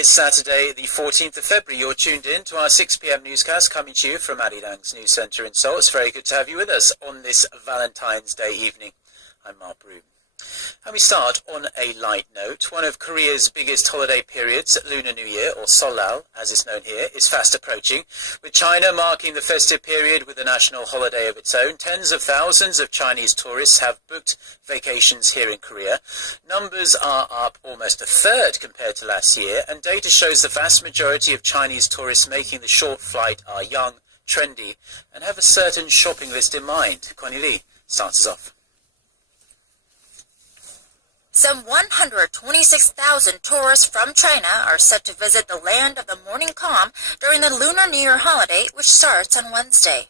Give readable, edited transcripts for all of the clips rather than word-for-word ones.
It's Saturday, the 14th of February. You're tuned in to our 6 p.m. newscast coming to you from Arirang's News Centre in Seoul. It's very good to have you with us on this Valentine's Day evening. I'm Mark Broom. And we start on a light note. One of Korea's biggest holiday periods, Lunar New Year, or Seollal, as it's known here, is fast approaching. With China marking the festive period with a national holiday of its own, tens of thousands of Chinese tourists have booked vacations here in Korea. Numbers are up almost a third compared to last year, and data shows the vast majority of Chinese tourists making the short flight are young, trendy, and have a certain shopping list in mind. Kwani Lee starts us off. Some 126,000 tourists from China are set to visit the land of the morning calm during the Lunar New Year holiday, which starts on Wednesday.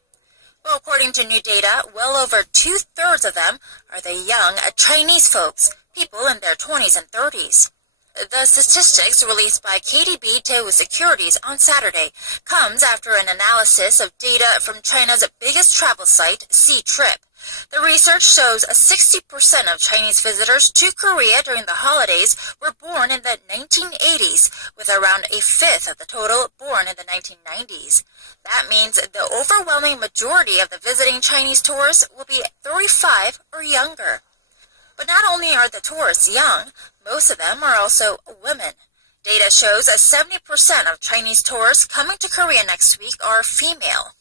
Well, according to new data, well over two-thirds of them are the young Chinese folks, people in their 20s and 30s. The statistics released by KDB Daewoo Securities on Saturday comes after an analysis of data from China's biggest travel site, Ctrip. The research shows 60% of Chinese visitors to Korea during the holidays were born in the 1980s, with around a fifth of the total born in the 1990s. That means the overwhelming majority of the visiting Chinese tourists will be 35 or younger. But not only are the tourists young, most of them are also women. Data shows 70% of Chinese tourists coming to Korea next week are female.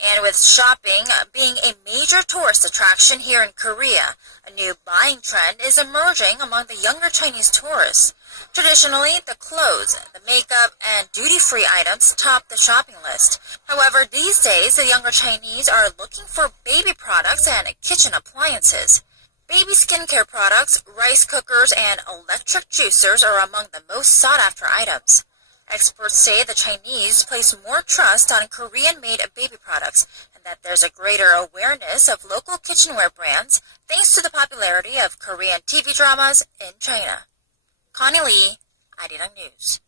And with shopping being a major tourist attraction here in Korea, a new buying trend is emerging among the younger Chinese tourists. Traditionally, the clothes, the makeup, and duty-free items top the shopping list. However, these days, the younger Chinese are looking for baby products and kitchen appliances. Baby skincare products, rice cookers, and electric juicers are among the most sought-after items. Experts say the Chinese place more trust on Korean-made baby products and that there's a greater awareness of local kitchenware brands thanks to the popularity of Korean TV dramas in China. Connie Lee, Arirang News.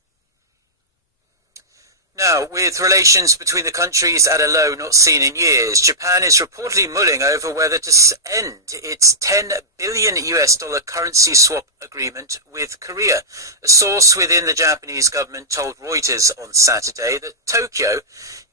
Now, with relations between the countries at a low not seen in years, Japan is reportedly mulling over whether to end its $10 billion currency swap agreement with Korea. A source within the Japanese government told Reuters on Saturday that Tokyo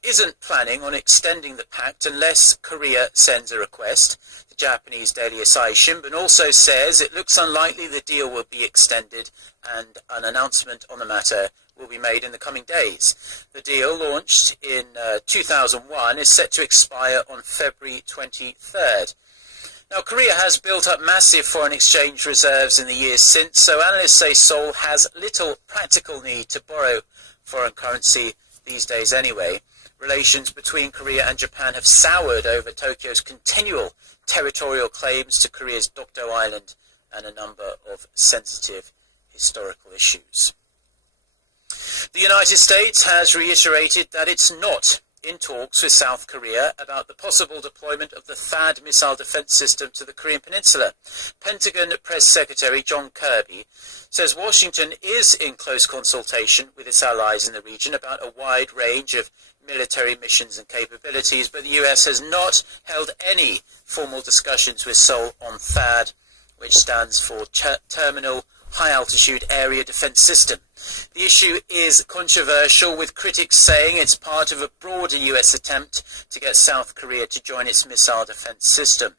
isn't planning on extending the pact unless Korea sends a request. The Japanese daily Asahi Shimbun also says it looks unlikely the deal will be extended, and an announcement on the matter will be made in the coming days. The deal, launched in 2001, is set to expire on February 23rd. Now, Korea has built up massive foreign exchange reserves in the years since, so analysts say Seoul has little practical need to borrow foreign currency these days anyway. Relations between Korea and Japan have soured over Tokyo's continual territorial claims to Korea's Dokdo Island and a number of sensitive historical issues. The United States has reiterated that it's not in talks with South Korea about the possible deployment of the THAAD missile defense system to the Korean Peninsula. Pentagon Press Secretary John Kirby says Washington is in close consultation with its allies in the region about a wide range of military missions and capabilities, but the US has not held any formal discussions with Seoul on THAAD, which stands for Terminal High Altitude Area Defense System. The issue is controversial, with critics saying it's part of a broader US attempt to get South Korea to join its missile defense system.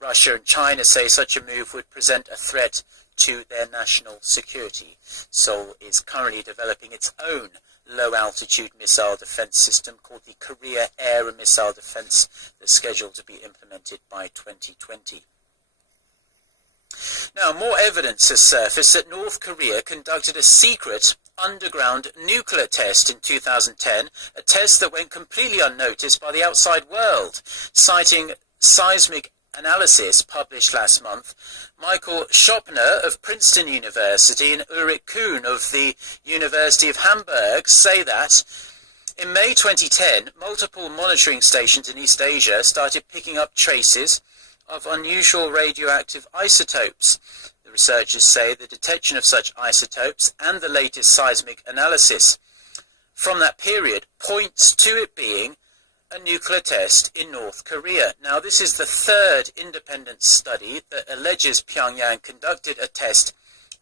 Russia and China say such a move would present a threat to their national security. Seoul is currently developing its own low-altitude missile defense system called the Korea Air and Missile Defense that's scheduled to be implemented by 2020. Now, more evidence has surfaced that North Korea conducted a secret underground nuclear test in 2010, a test that went completely unnoticed by the outside world. Citing seismic analysis published last month, Michael Schopner of Princeton University and Ulrich Kuhn of the University of Hamburg say that in May 2010, multiple monitoring stations in East Asia started picking up traces of unusual radioactive isotopes. The researchers say the detection of such isotopes and the latest seismic analysis from that period points to it being a nuclear test in North Korea. Now, this is the third independent study that alleges Pyongyang conducted a test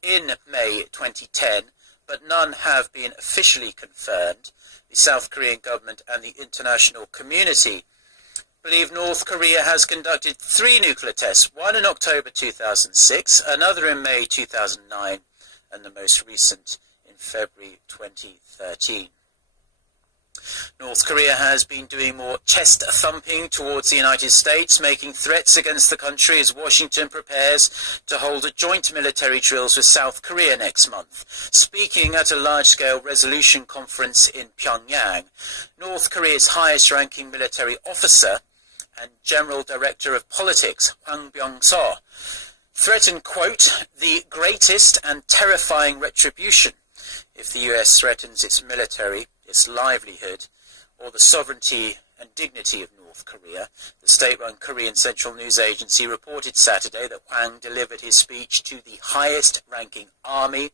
in May 2010 but none have been officially confirmed. The South Korean government and the international community believe North Korea has conducted 3 nuclear tests, one in October 2006, another in May 2009, and the most recent in February 2013. North Korea has been doing more chest thumping towards the United States, making threats against the country as Washington prepares to hold a joint military drills with South Korea next month. Speaking at a large-scale resolution conference in Pyongyang, North Korea's highest-ranking military officer and General Director of Politics, Hwang Byung-seo, threatened, quote, the greatest and terrifying retribution if the US threatens its military, its livelihood, or the sovereignty and dignity of North Korea. The state-run Korean Central News Agency reported Saturday that Hwang delivered his speech to the highest-ranking Army,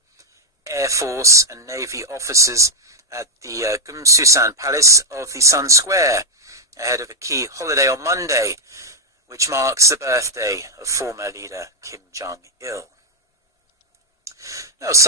Air Force and Navy officers at the Gumsusan Palace of the Sun Square, ahead of a key holiday on Monday, which marks the birthday of former leader Kim Jong-il. Now,